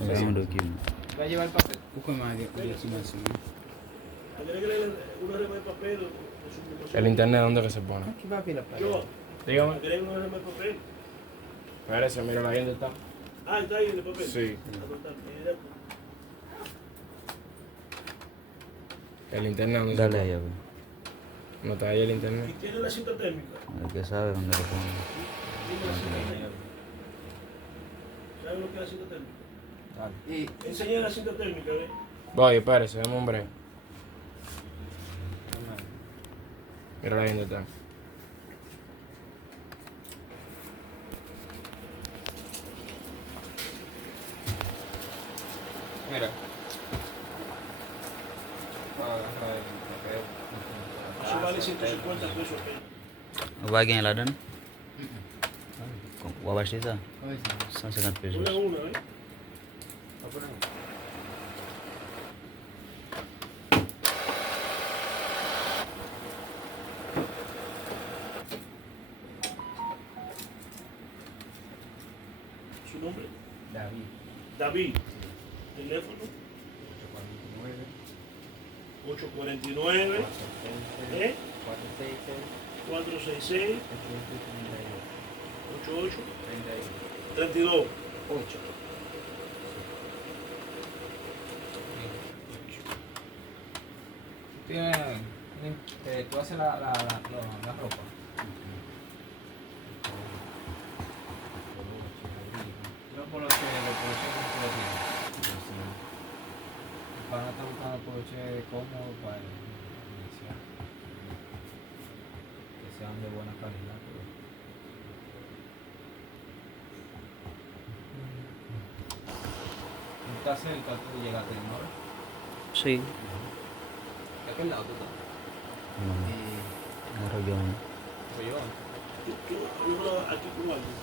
Aondoke. ¿Va a llevar el papel? Busca más de aproximación. El internet, ¿dónde que se pone? Aquí va a la playa. Dígame. ¿Querés una de papel? Parece, mira la gente está. Ah, está ahí en el papel. Sí. El internet, ¿dónde Dale se ahí, pone? a ver. No está ahí el ¿Y internet. tiene la cinta térmica? El que sabe dónde lo pongo. Tiene la cinta térmica. ¿Sabes lo que es la cinta térmica? Y Enseña la cinta térmica, ¿ves? Voy, espérese, dame un break. Mira la gente está. mira. Eso vale 150 pesos aquí. Va quem é lá dentro? O abaixo está? São 50 pesos. Una a una, ¿ves? ¿Su nombre? David. David. Teléfono 849 ¿eh? 466 88 32. Tú haces la ropa. Yo por lo que lo tiene. Para no estar buscando poloche cómodo para iniciar. Que sean de buena calidad. ¿Está cerca tú llegaste, no? Sí. ¿De aquel lado tú estás? Na região. Pues yo. Yo hablo aquí con alguien.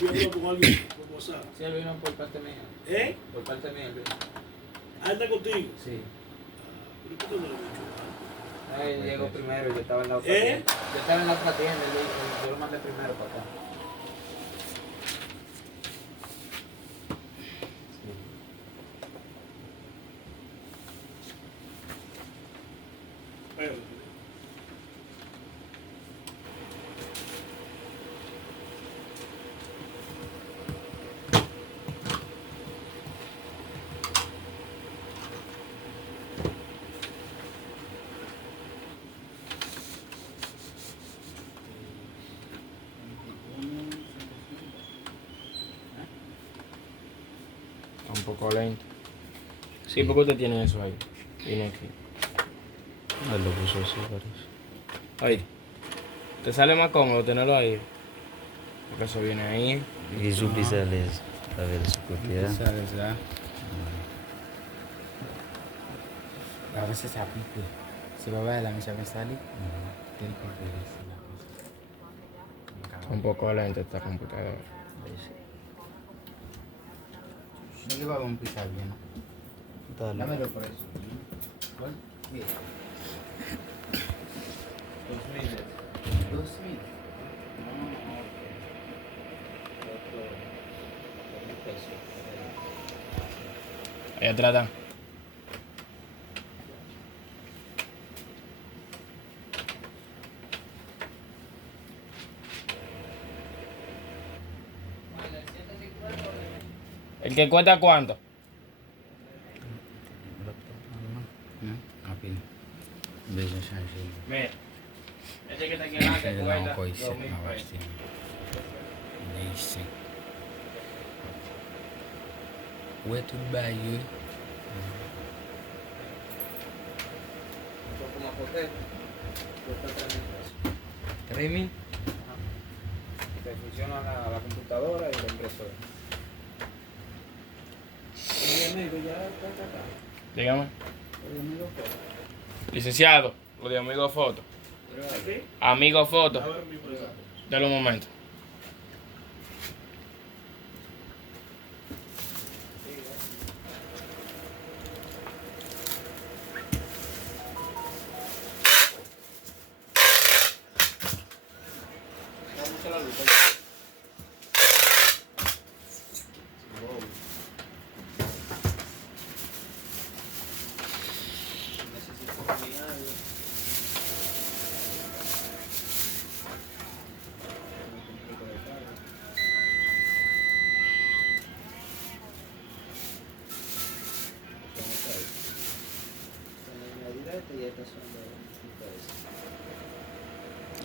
Yo hablo con alguien por WhatsApp. Sí, él vino por parte mía. ¿Eh? Por parte mía, él vino. Ah, está contigo. Sí. ¿Pero por qué no lo he dicho? Él llegó primero, yo estaba en la otra ¿Eh? tienda. Yo estaba en la otra tienda, yo lo mandé primero para acá. Pero, Está un poco lento. Sí, ¿por qué usted tiene eso ahí? Viene aquí. Ah, lo puso así, parece. Ahí. ¿Te sale más cómodo tenerlo ahí? Porque eso viene ahí. E Jupiter les. A ver su copia. ¿Sabes, verdad? A veces se aplica. Si va a ver la misa me sale, tiene que ver Está un poco lento esta computadora. no le va a un pisar bien, ¿no? Dale. Dámelo por eso. ¿Cuál? Mira. 2000. 2000. Ahí atrás está. ¿El que cuesta cuánto? Apil. Veja change. Mira. Este que está aquí adelante Ele cuesta não coisa, 2000 não pesos. vai Deixa. O é tudo Bahia. Como aporte, cuesta 3.000. Te funciona la computadora y la impresora. Dígame. Licenciado, lo de Amigo Foto. Amigo Foto. ahora mismo le saco. Dale un momento.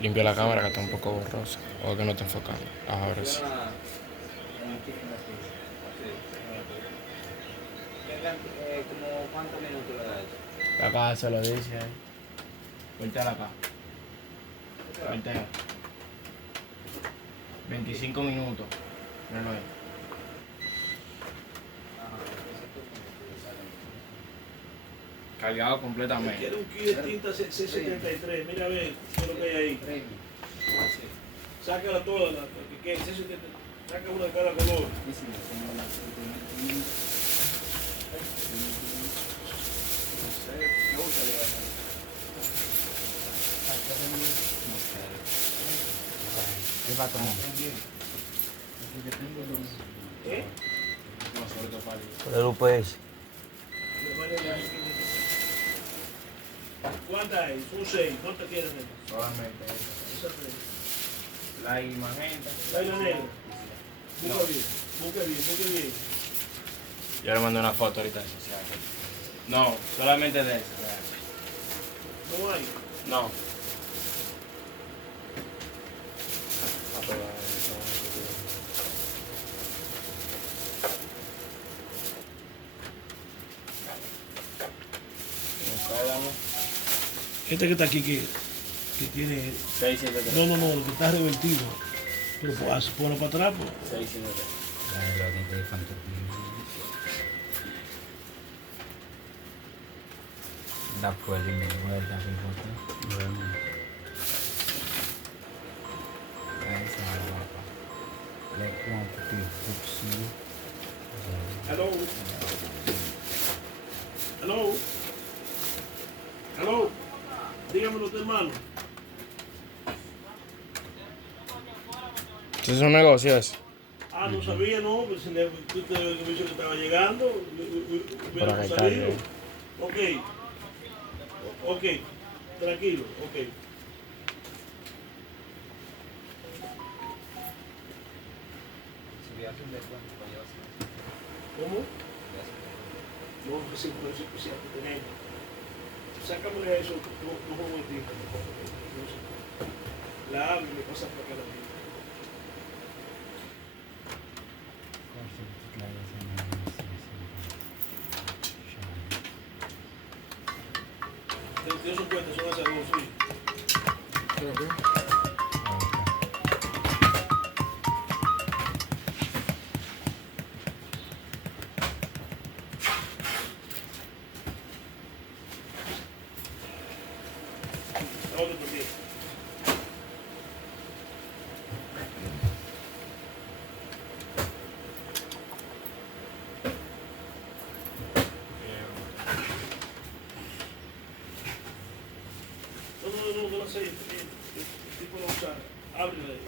Limpia la cámara que está un poco borrosa. O que no está enfocando. Ahora sí. ¿Como cuántos minutos le da eso? Acá se lo dice ahí. Voltea acá. Voltea. 25 minutos. Míralo ahí. Cargado completamente. Quiere un kit de tinta C73. Mira a ver qué es lo que hay ahí. Sácala toda, que C73. Saca una de cada color. ¿Qué patrón? ¿Eh? ¿Cuál grupo es? ¿Cuántas hay? Son 6. ¿Cuántas quieren? Solamente Esas 3. la magenta. La negra. Busca bien. Busca bien. Busca bien. Yo le mandé una foto ahorita. No, solamente de esa. No hay. No. Este que está aquí, que tiene... 673. No, lo que está revertido. Pero pues, ponlo para atrás, pues. 673. Da poi di me, guarda che foto. Esa es la guapa. Le cuento que fucsi. Hello. Hello. Hello. Dígamelo usted, hermano. ¿Eso es un negocio ese? Ah, no sabía, no. Pues si usted me dijo que estaba llegando. Para Hubiera que salido. cargue. Ok. Ok. Tranquilo. Ok. ¿Cómo? No, que sí, por eso especial que tenemos. Sácame eso, no momentito. La abro y me pasa por acá la misma. Te eso cuenta, son esas dos, sí. La otra también. No la sé. El tipo la usa. Ábrela ahí.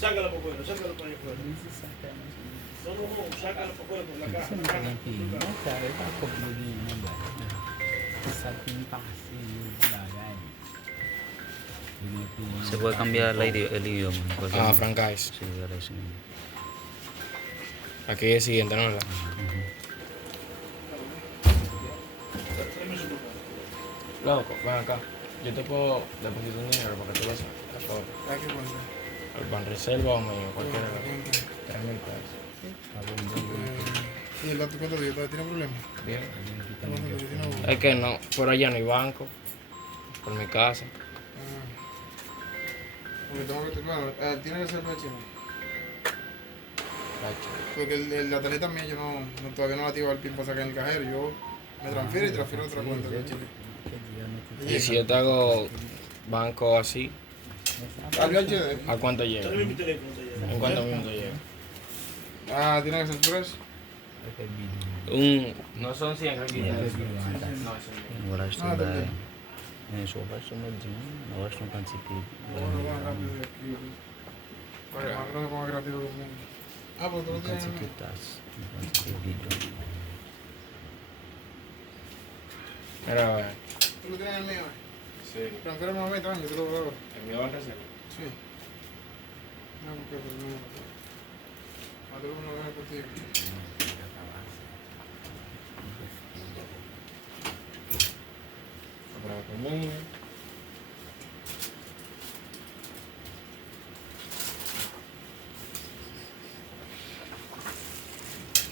Sácala por fuera, sácala para allá afuera. No, sácala por fuera por la caja. Você não La tem caja. empinho, não, cara? Eu tava cobrindo, né, velho? Sabe que me passeio, velho. Se puede cambiar el idioma. en cualquier Ah, momento. francais. Sí, ahora sí. Aquí es el siguiente, ¿no? Tráeme su lugar. Loco, ven acá. Yo te puedo depositar un dinero para que tú veas la foto. ¿A qué cuenta? El Banreserva o mío, cualquiera de los ¿Cuánto? 3.000 pesos. ¿Y el dato cuánto tiene? ¿Todavía tiene problemas? Bien. ¿Cuánto tiene uno? Es que no, por allá no hay banco. Por mi casa. Porque tengo que, bueno, tiene que ser chino. Cacho. Porque la tarjeta mía yo todavía no la activo al PIN para sacar en el cajero. Yo me transfiero y transfiero a otra cuenta de Chile. Y si yo te hago banco así, ¿Al HD? ¿a cuánto llega? Tráeme mi teléfono de allá. ¿En cuántos minutos llega? Tiene que ser express. No son 100 que quitan. No, eso no. Agora acho que Ah, dá. também. Isso, eu acho que eu acho que não participei. Bueno, más rápido de aquí. Para que más más rápido que el mundo. Pues tú lo Não tienes. participei task. Não participei vídeo. Mira, a ver. ¿Tú lo tienes en el mío? Sí. Transfiérame a mí también, yo te lo veo. ¿El mío Banreserva? Sí. No, porque por el mío. Más de uno no es posible. comida.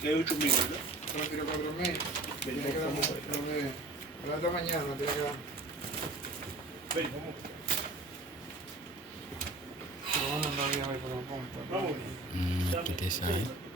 Que hay 8.000, ¿verdad? Pero tiré 4.000. Tiene que dar más. Creo que a la de mañana tiene que dar. Ven, vamos. Te lo voy a mandar bien ahí para que lo ponga. Vamos. Porque sabe.